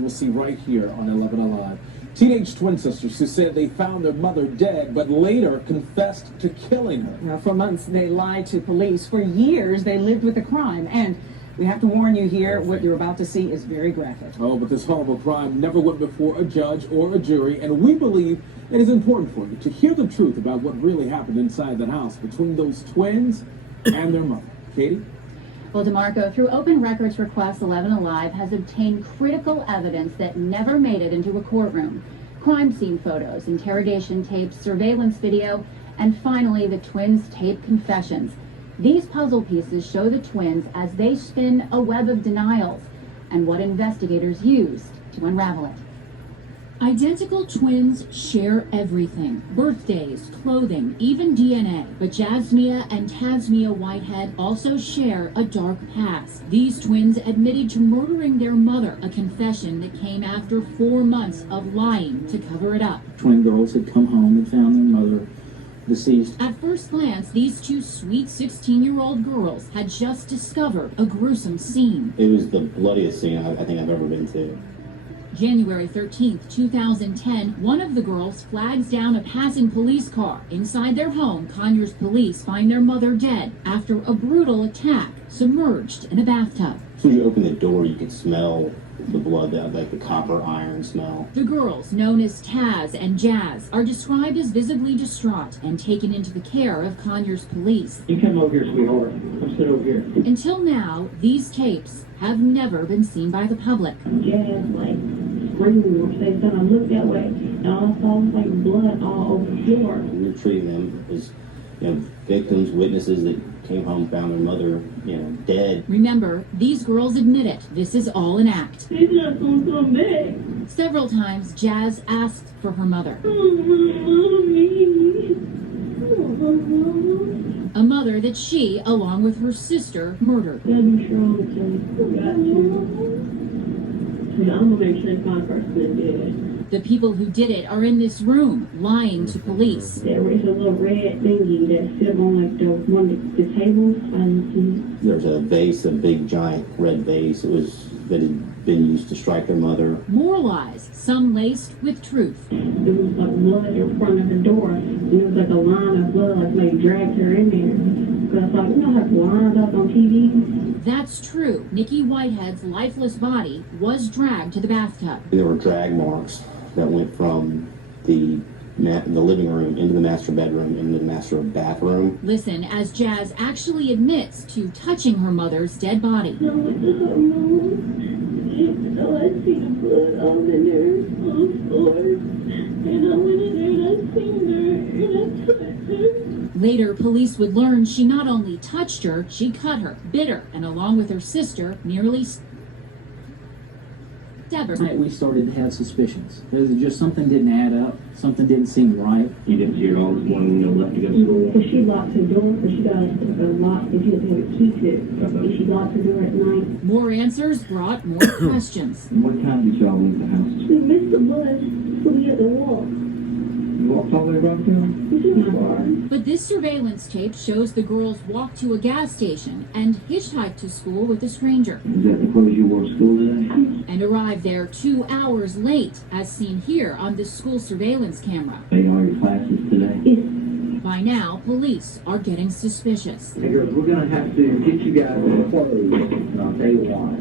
We'll see right here on 11 Alive. Teenage twin sisters who said they found their mother dead, but later confessed to killing her. Now, for months, they lied to police. For years, they lived with the crime. And we have to warn you here, what you're about to see is very graphic. Oh, but this horrible crime never went before a judge or a jury, and we believe it is important for you to hear the truth about what really happened inside that house between those twins and their mother. Katie? Well, DeMarco, through open records request, 11 Alive has obtained critical evidence that never made it into a courtroom. Crime scene photos, interrogation tapes, surveillance video, and finally the twins' taped confessions. These puzzle pieces show the twins as they spin a web of denials and what investigators used to unravel it. Identical twins share everything. Birthdays, clothing, even DNA. But Jasmia and Tasmia Whitehead also share a dark past. These twins admitted to murdering their mother, a confession that came after 4 months of lying to cover it up. Twin girls had come home and found their mother deceased. At first glance, these two sweet 16-year-old girls had just discovered a gruesome scene. It was the bloodiest scene I think I've ever been to. January 13th, 2010, one of the girls flags down a passing police car. Inside their home, Conyers police find their mother dead after a brutal attack, submerged in a bathtub. As soon as you open the door, you could smell the blood, like the copper iron smell. The girls, known as Taz and Jazz, are described as visibly distraught and taken into the care of Conyers police. You come over here, sweetheart. Come sit over here. Until now, these tapes have never been seen by the public. Jazz, like, screaming or say something. I looked that way, and all I saw was, like, blood all over the floor. We were treating them as, victims, witnesses that came home, found their mother, dead. Remember, these girls admit it. This is all an act. He's not going to come back. Several times, Jazz asked for her mother. A mother that she, along with her sister, murdered. I'm gonna make sure they find the person that did. The people who did it are in this room, lying to police. There was a little red thingy that sit on like one of the tables. There's a vase, a big giant red vase. That had been used to strike their mother. More lies, some laced with truth. There was like blood in front of the door, and there was like a line of blood, like they dragged her in there. Because like, how it lines up on TV? That's true. Nikki Whitehead's lifeless body was dragged to the bathtub. There were drag marks that went from the living room into the master bedroom, into the master bathroom. Listen as Jazz actually admits to touching her mother's dead body. I went to her room. I see the blood all in there on the floor. And I went in there and I seen her and I touched her. Later, police would learn she not only touched her, she cut her, bit her, and along with her sister, nearly severed. We started to have suspicions. Because just something didn't add up. Something didn't seem right. You didn't see her all this morning when you left to go to school? Because she locked her door, because she got a lock, if you have to have a key to it. And she locked her door at night. More answers brought more questions. What time did y'all leave the house? We missed the bus, so we had to walk. You walked all the way around town? This is my bar. But this surveillance tape shows the girls walk to a gas station and hitchhike to school with a stranger. Is that the clothes you wore to school today? And arrive there 2 hours late, as seen here on this school surveillance camera. Made all your classes today? By now, police are getting suspicious. Hey girls, we're gonna have to get you guys some clothes. And I'll tell you why.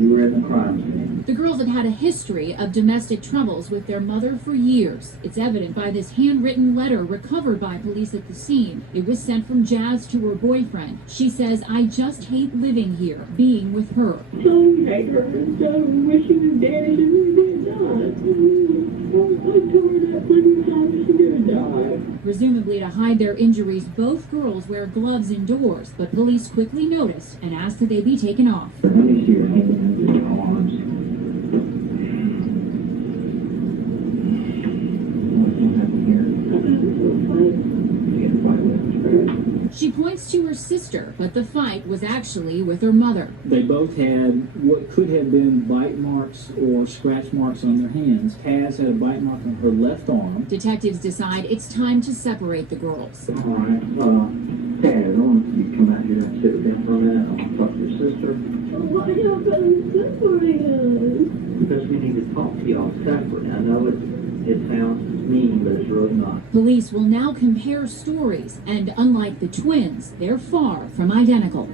You were in the crime scene. The girls had had a history of domestic troubles with their mother for years. It's evident by this handwritten letter recovered by police at the scene. It was sent from Jazz to her boyfriend. She says, "I just hate living here, being with her." I told her when she was dead and she was dead, I told her that plenty of times she could have died. Presumably to hide their injuries, both girls wear gloves indoors, but police quickly noticed and asked that they be taken off. Let me see your hands and your arms. She points to her sister, but the fight was actually with her mother. They both had what could have been bite marks or scratch marks on their hands. Taz had a bite mark on her left arm. Detectives decide it's time to separate the girls. All right. Tad, I want you to come out here and sit down for a minute. I want to talk to your sister. Why y'all gotta separate us? Because we need to talk to y'all separate. I know it sounds mean, but it's really not. Police will now compare stories, and unlike the twins, they're far from identical.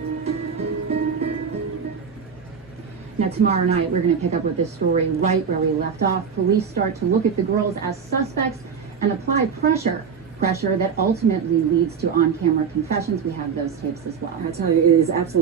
Now, tomorrow night, we're going to pick up with this story right where we left off. Police start to look at the girls as suspects and apply pressure that ultimately leads to on-camera confessions. We have those tapes as well. I tell you, it is absolutely